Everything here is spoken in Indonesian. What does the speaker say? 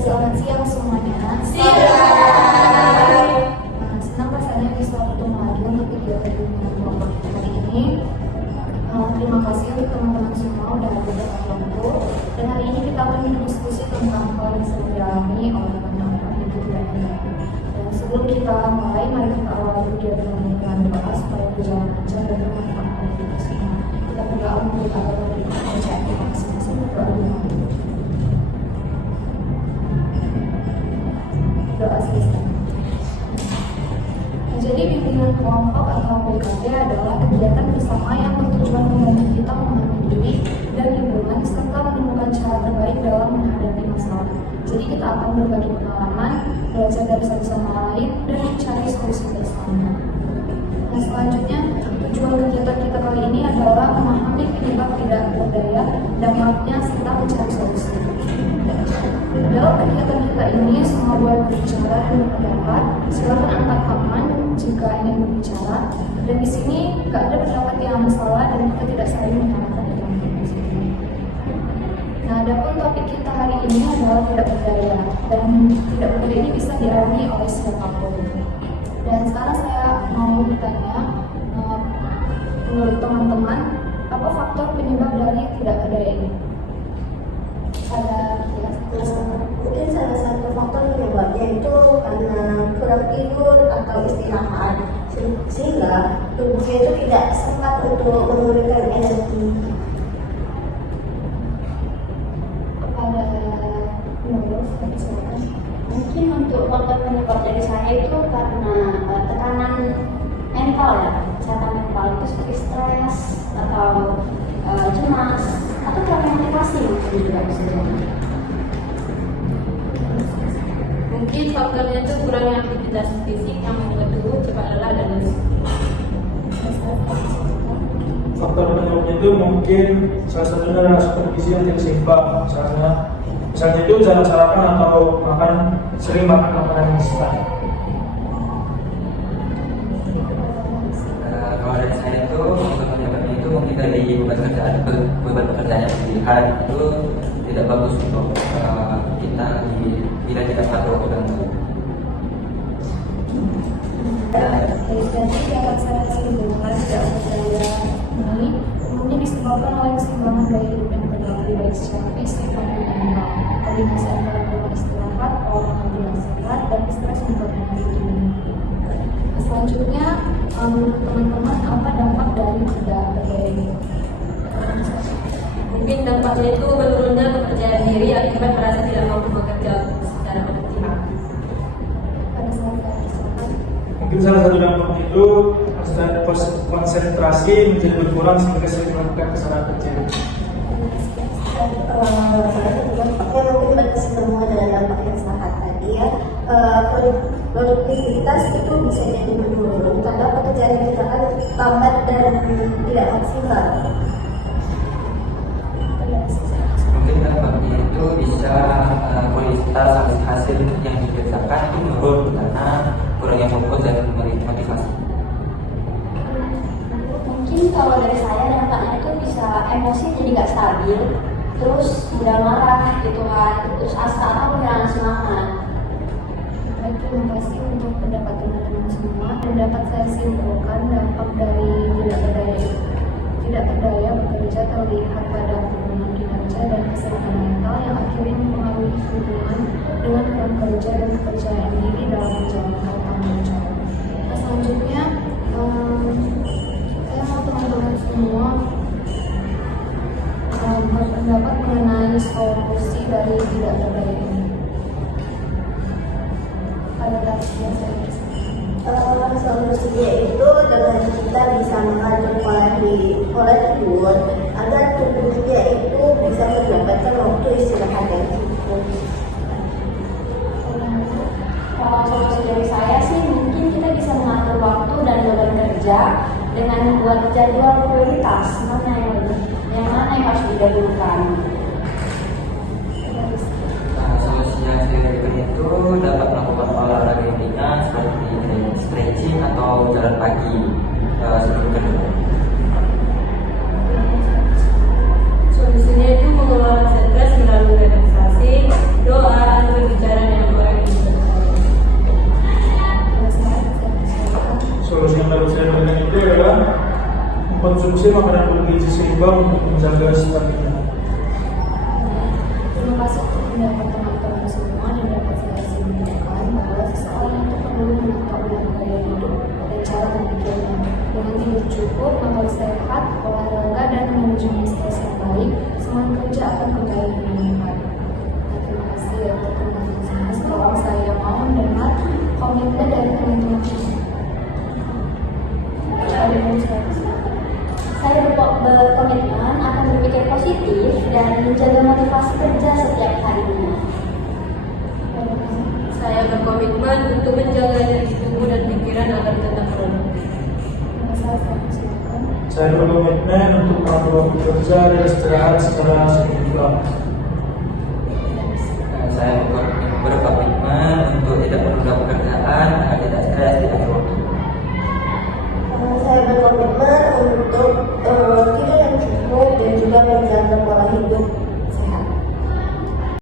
Selamat siang semuanya. Siang. Senang rasanya bisa bertemu lagi untuk video kelompok hari ini. Terima kasih untuk teman-teman semua udah hadir di waktu. Dan hari ini kita akan berdiskusi tentang hal yang sering dialami oleh banyak orang di dunia ini. Dan sebelum kita mulai, mari kita awali video dengan doa supaya berjalan lancar dan bermanfaat bagi kita semua. Kita berdoa untuk kita bagi kepercayaan kita masing-masing. Doa selesai. Jadi bimbingan kelompok atau PKB adalah kegiatan bersama yang bertujuan membantu kita memahami diri dan lingkungan serta menemukan cara terbaik dalam menghadapi masalah. Jadi kita akan berbagi pengalaman, belajar dari satu sama lain, dan mencari solusi bersama. Nah, selanjutnya tujuan kegiatan kita kali ini adalah memahami penyebab tidak berdaya, dampaknya serta mencari solusi. Dalam kegiatan kita ini semua boleh berbicara dan berpendapat. Silakan angkat tangan jika ingin berbicara. Dan di sini nggak ada pendapat yang salah dan kita tidak saling menyalahkan informasi. Nah, adapun topik kita hari ini adalah tidak berdaya, dan tidak berdaya ini bisa dialami oleh siapapun. Dan sekarang saya mau bertanya, menurut teman-teman, apa faktor penyebab dari tidak berdaya ini? Mungkin salah satu faktor penyebabnya itu karena kurang tidur atau istirahat, sehingga tubuhnya itu tidak sempat untuk memulihkan energi. Mungkin untuk faktor penyebab dari saya itu karena tekanan mental ya, kesehatan mental itu seperti stres atau cemas atau kurang motivasi mungkin juga bisa jadi. Mungkin faktornya itu kurangnya aktivitas fisik yang membuat tubuh cepat lelah dan lesu. Faktor penyebabnya itu mungkin salah satunya adalah supervisi yang tidak seimbang, misalnya itu jarang sarapan atau sering makan makanan instan. Kalau dari saya itu untuk penyebabnya itu mungkin dari beban pekerjaan yang pilihan itu tidak bagus untuk kita bila tidak patuh dengan baik. Jadi akan saya simpulkan tidak berdaya ini umumnya disebabkan oleh keseimbangan gaya hidup yang terganggu baik secara fisik maupun mental, kombinasi antara kurang istirahat, pola makan yang sehat, dan stres membuat itu. Selanjutnya, menurut teman-teman apa dampak dari tidak berdaya ini? Mungkin dampaknya itu menurunnya kepercayaan diri akibat merasa tidak mampu bekerja secara optimal. Mungkin salah satu dampaknya itu konsentrasi menjadi berkurang sehingga sering melakukan kesalahan kecil. Dampaknya mungkin berkesinambungan dengan dampak yang sangat tadi ya. Produktivitas itu bisa jadi menurun karena pekerjaan kita kan lambat dan tidak maksimal. Mungkin dampaknya itu bisa kualitas hasil yang dikerjakan itu menurun karena kurangnya fokus dan motivasi. Mungkin kalau dari saya dampaknya itu bisa emosi jadi nggak stabil, terus mudah marah gitu kan, terus asa atau kehilangan semangat. Baik, terima kasih untuk pendapat teman-teman semua. Dan dapat saya simpulkan dampak dari tidak berdaya bekerja terlihat pada penurunan kinerja dan kesehatan mental yang akhirnya mempengaruhi hubungan dengan rekan kerja dan kepercayaan diri dalam menjalankan tanggung jawab. Nah, selanjutnya saya mau teman-teman semua berpendapat mengenai solusi dari tidak berdaya ini. Solusinya itu dengan kita bisa mengatur pola tidur agar tubuhnya itu bisa mendapatkan waktu istirahat yang cukup. Kalau solusi dari saya sih mungkin kita bisa mengatur waktu dan beban kerja dengan membuat jadwal prioritas mana yang harus didahulukan. Solusi yang saya berikan itu dapat melakukan olahraga yang ringan seperti stretching atau jalan pagi sebelum kerja. Solusinya itu mengelola stres melalui relaksasi, doa, atau cukup, makan sehat, olahraga, dan mengunjungi stres yang baik, semangat kerja akan kembali meningkat. Nah, terima kasih ya untuk teman-teman. Sekarang saya mau mendengar komentar dari teman-teman. Ada yang mau saya Saya berkomitmen akan berpikir positif dan menjaga motivasi kerja setiap harinya. Saya berkomitmen untuk menjaga diri tubuh dan pikiran agar tetap produktif. Saya berkomitmen untuk mengatur waktu kerja dan istirahat secara seimbang. Saya berkomitmen untuk tidak menunda pekerjaan agar tidak stres di akhir waktu. Saya berkomitmen untuk tidur yang cukup dan juga